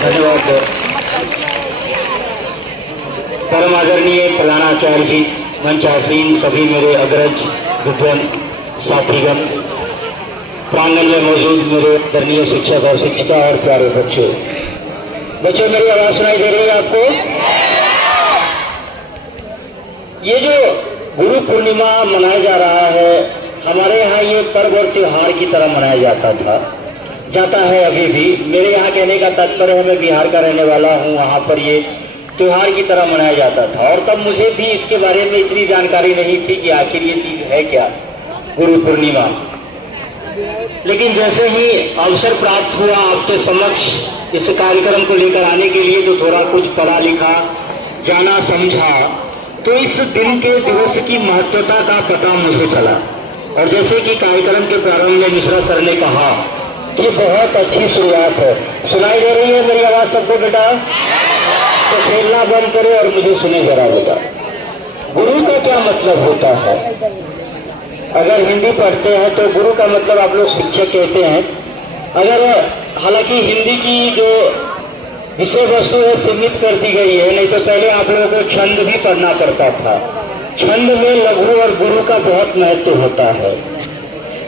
धन्यवाद। परम आदरणीय प्रधानाचार्य जी, मंच आसीन सभी मेरे अग्रज विद्वान साथीगण, प्रांगण में मौजूद मेरे आदरणीय शिक्षक और शिक्षिका और प्यारे बच्चों, मेरी आवाज सुनाई दे रही है आपको? ये जो गुरु पूर्णिमा मनाया जा रहा है, हमारे यहाँ ये पर्व और त्योहार की तरह मनाया जाता है अभी भी। मेरे यहाँ कहने का तात्पर्य है, मैं बिहार का रहने वाला हूँ, वहाँ पर ये त्योहार की तरह मनाया जाता था और तब मुझे भी इसके बारे में इतनी जानकारी नहीं थी कि आखिर ये चीज है क्या गुरु पूर्णिमा। लेकिन जैसे ही अवसर प्राप्त हुआ आपके समक्ष इस कार्यक्रम को लेकर आने के लिए, जो थोड़ा कुछ पढ़ा लिखा, जाना समझा, तो इस दिन के दिवस की महत्वता का पता मुझे चला। और जैसे कि कार्यक्रम के प्रारंभ में मिश्रा सर ने कहा कि बहुत अच्छी शुरुआत है। सुनाई दे रही है मेरी आवाज सबको बेटा? तो खेलना बंद करो और मुझे सुने जरा बेटा। गुरु का क्या मतलब होता है? अगर हिंदी पढ़ते हैं तो गुरु का मतलब आप लोग शिक्षक कहते हैं। अगर हालांकि हिंदी की जो विषय वस्तु है सीमित कर दी गई है, नहीं तो पहले आप लोगों को छंद भी पढ़ना पड़ता था। छंद में लघु और गुरु का बहुत महत्व होता है।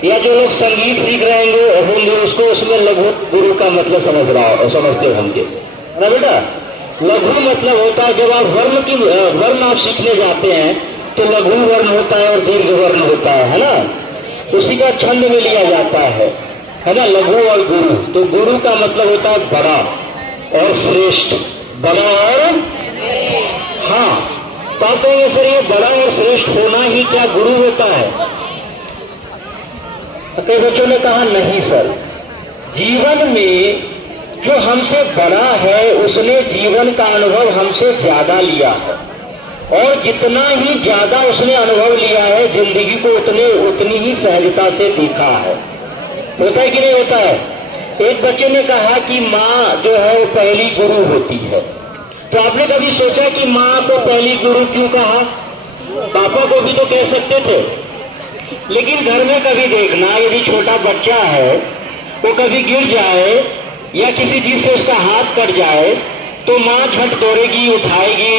या जो लोग संगीत सीख रहे होंगे उसको उसमें लघु गुरु का मतलब समझते होंगे ना बेटा। लघु मतलब होता है जब आप वर्ण आप सीखने जाते हैं तो लघु वर्ण होता है और दीर्घ वर्ण होता है ना। उसी का छंद में लिया जाता है ना, लघु और गुरु। तो गुरु का मतलब होता है बड़ा और श्रेष्ठ, बड़ा और हाँ। तो आप कहेंगे सर ये बड़ा और श्रेष्ठ होना ही क्या गुरु होता है? कई बच्चों ने कहा नहीं सर, जीवन में जो हमसे बड़ा है उसने जीवन का अनुभव हमसे ज्यादा लिया है, और जितना ही ज्यादा उसने अनुभव लिया है जिंदगी को उतनी ही सहजता से देखा है। होता है कि नहीं होता है? एक बच्चे ने कहा कि माँ जो है वो पहली गुरु होती है। तो आपने कभी सोचा कि माँ को पहली गुरु क्यों कहा? पापा को भी तो कह सकते थे। लेकिन घर में कभी देखना, यदि छोटा बच्चा है वो कभी गिर जाए या किसी चीज से उसका हाथ कट जाए तो माँ झट दौड़ेगी, उठाएगी,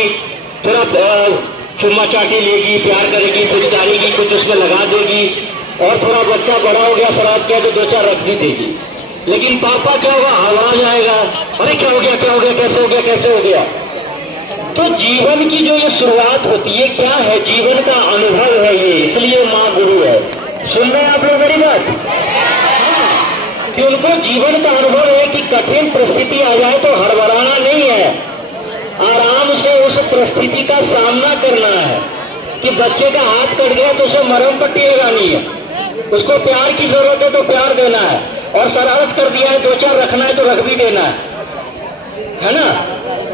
थोड़ा चुम्मा चाटी लेगी, प्यार करेगी, कुछ डालेगी, कुछ उसमें लगा देगी, और थोड़ा बच्चा बड़ा हो गया, शराब किया तो दो चार रख भी देगी। लेकिन पापा क्या होगा? आवाज आएगा, अरे क्या हो गया, क्या हो गया, कैसे हो गया, कैसे हो गया। तो जीवन की जो ये शुरुआत होती है क्या है? जीवन का अनुभव है ये, इसलिए माँ गुरु है। सुन रहे हैं आप लोग मेरी बात? कि उनको जीवन का अनुभव है कि कठिन परिस्थिति आ जाए तो हड़बड़ाना नहीं है, आराम से उस परिस्थिति का सामना करना है। कि बच्चे का हाथ कट गया तो उसे मरहम पट्टी लगानी है, उसको प्यार की जरूरत है तो प्यार देना है, और शरारत कर दिया है दो चार रखना है तो रख भी देना है ना।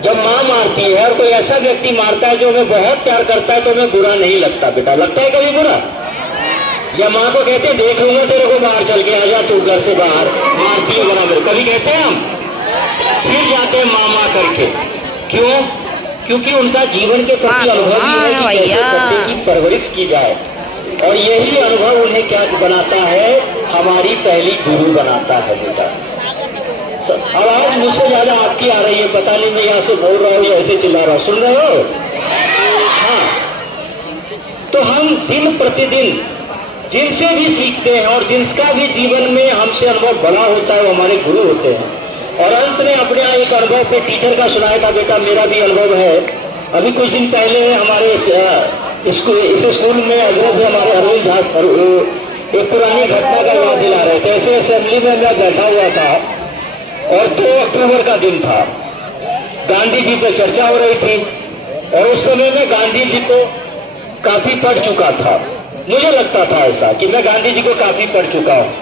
जब माँ मारती है और कोई ऐसा व्यक्ति मारता है जो हमें बहुत प्यार करता है तो हमें बुरा नहीं लगता बेटा। लगता है कभी बुरा? या माँ को कहते हैं देख लूंगा तेरे को, बाहर चल के आजा तू घर से बाहर, मारती है बराबर, कभी कहते हैं हम? फिर जाते हैं मामा करके। क्यों? क्योंकि उनका जीवन के प्रति अनुभव ही है कि कैसे बच्चे की परवरिश की जाए, और यही अनुभव उन्हें क्या बनाता है? हमारी पहली गुरु बनाता है बेटा। आवाज मुझसे ज्यादा आपकी आ रही है, पता नहीं मैं यहाँ से बोल रहा हूँ या ऐसे चिल्ला रहा हूँ, सुन रहे हो? हाँ। तो हम दिन प्रतिदिन जिनसे भी सीखते हैं और जिसका भी जीवन में हमसे अनुभव बड़ा होता है वो हमारे गुरु होते हैं। और अंश ने अपने एक अनुभव पे टीचर का सुनाया था बेटा, मेरा भी अनुभव है। अभी कुछ दिन पहले हमारे इस स्कूल में अग्रज हमारे अरविंद झा एक पुरानी घटना का याद दिला रहे थे। ऐसे असेंबली में मैं बैठा हुआ था और 2 अक्टूबर का दिन था, गांधी जी पर चर्चा हो रही थी, और उस समय में गांधी जी को काफी पढ़ चुका था। मुझे लगता था ऐसा कि मैं गांधी जी को काफी पढ़ चुका हूँ,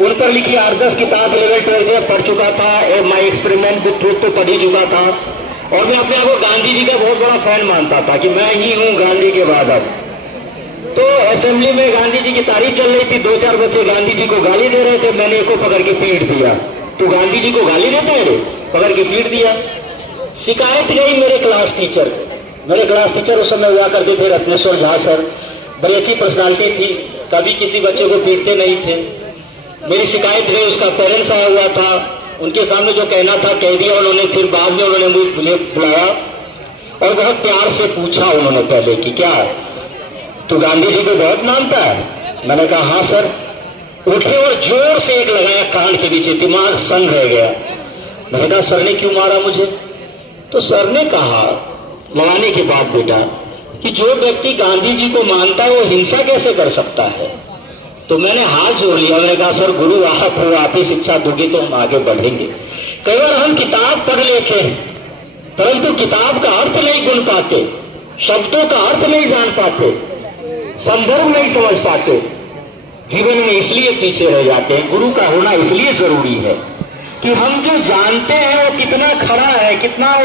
उन पर लिखी 8-10 किताब लेवल 12 पढ़ चुका था, और माई एक्सपेरिमेंट विद ट्रूथ तो पढ़ ही चुका था, और मैं अपने आप को गांधी जी का बहुत बड़ा फैन मानता था कि मैं ही हूँ गांधी के बाद अब। तो असेंबली में गांधी जी की तारीफ चल रही थी, 2-4 बच्चे गांधी जी को गाली दे रहे थे, मैंने एक को पकड़ के पीट दिया। तो गांधी जी को गाली देते हैं, पकड़ के पीट दिया। शिकायत गई मेरे क्लास टीचर। मेरे क्लास टीचर उस समय हुआ करते थे रत्नेश्वर झा सर, बड़ी अच्छी पर्सनालिटी थी, कभी किसी बच्चे को पीटते नहीं थे। मेरी शिकायत गई, उसका पेरेंट्स आया हुआ था, उनके सामने जो कहना था कह दिया उन्होंने। फिर बाद में उन्होंने मुझे बुलाया और बहुत प्यार से पूछा उन्होंने पहले कि क्या तू गांधी जी को बहुत मानता है? मैंने कहा हाँ सर। उठे और जोर से एक लगाया कान के नीचे, दिमाग सन रह गया। मैंने कहा सर ने क्यों मारा मुझे? तो सर ने कहा लगाने के बाद बेटा कि जो व्यक्ति गांधी जी को मानता है वो हिंसा कैसे कर सकता है? तो मैंने हाथ जोड़ लिया। मैंने कहा सर गुरु आप हो, आप ही शिक्षा दोगे तो हम आगे बढ़ेंगे। कई बार हम किताब पढ़ लेते हैं परंतु किताब का अर्थ नहीं गुन पाते, शब्दों का अर्थ नहीं जान पाते, संदर्भ नहीं समझ पाते, जीवन में इसलिए पीछे रह जाते हैं। गुरु का होना इसलिए जरूरी है कि हम जो जानते हैं वो कितना खरा है, कितना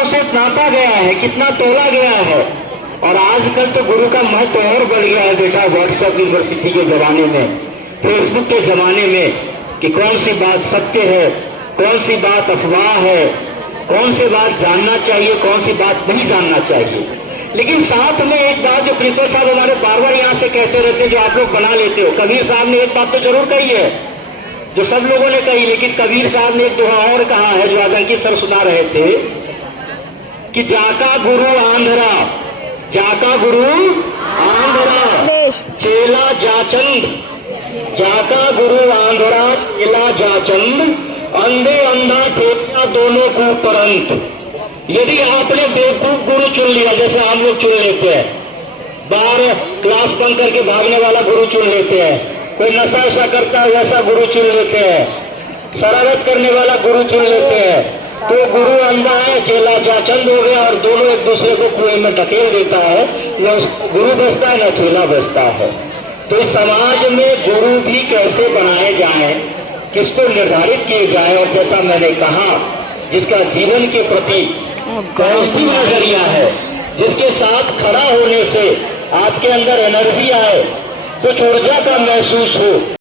उसे नापा गया है, कितना तोला गया है। और आजकल तो गुरु का महत्व और बढ़ गया है बेटा, व्हाट्सएप यूनिवर्सिटी के जमाने में, फेसबुक के जमाने में, कि कौन सी बात सत्य है, कौन सी बात अफवाह है, कौन सी बात जानना चाहिए, कौन सी बात नहीं जानना चाहिए। लेकिन साथ में एक बात जो प्रिंसिपल साहब हमारे बार बार यहाँ से कहते रहते, जो आप लोग बना लेते हो, कबीर साहब ने एक बात तो जरूर कही है जो सब लोगों ने कही, लेकिन कबीर साहब ने एक दोहा और कहा है जो आदंकी सर सुना रहे थे कि जाका गुरु आंध्रा, जाका गुरु आंध्रा चेला जाचंद, जाका गुरु आंध्रा चेला जाचंद, अंधे अंधा ठेका दोनों को परंत। यदि आपने बेवकूफ गुरु चुन लिया, जैसे हम लोग चुन लेते हैं, बाहर क्लास बंद करके भागने वाला गुरु चुन लेते हैं, कोई नशा वशा करता है वैसा गुरु चुन लेते हैं, शरारत करने वाला गुरु चुन लेते हैं, तो गुरु अंधा है, चेला जाचंद हो गया और दोनों एक दूसरे को कुएं में ढकेल देता है। न उसको गुरु बचता है न चेला बचता है। तो इस समाज में गुरु भी कैसे बनाए जाएं, किसको निर्धारित किए जाए, और जैसा मैंने कहा जिसका जीवन के प्रति पॉजिटिव नजरिया है, जिसके साथ खड़ा होने से आपके अंदर एनर्जी आए, कुछ ऊर्जा का महसूस हो,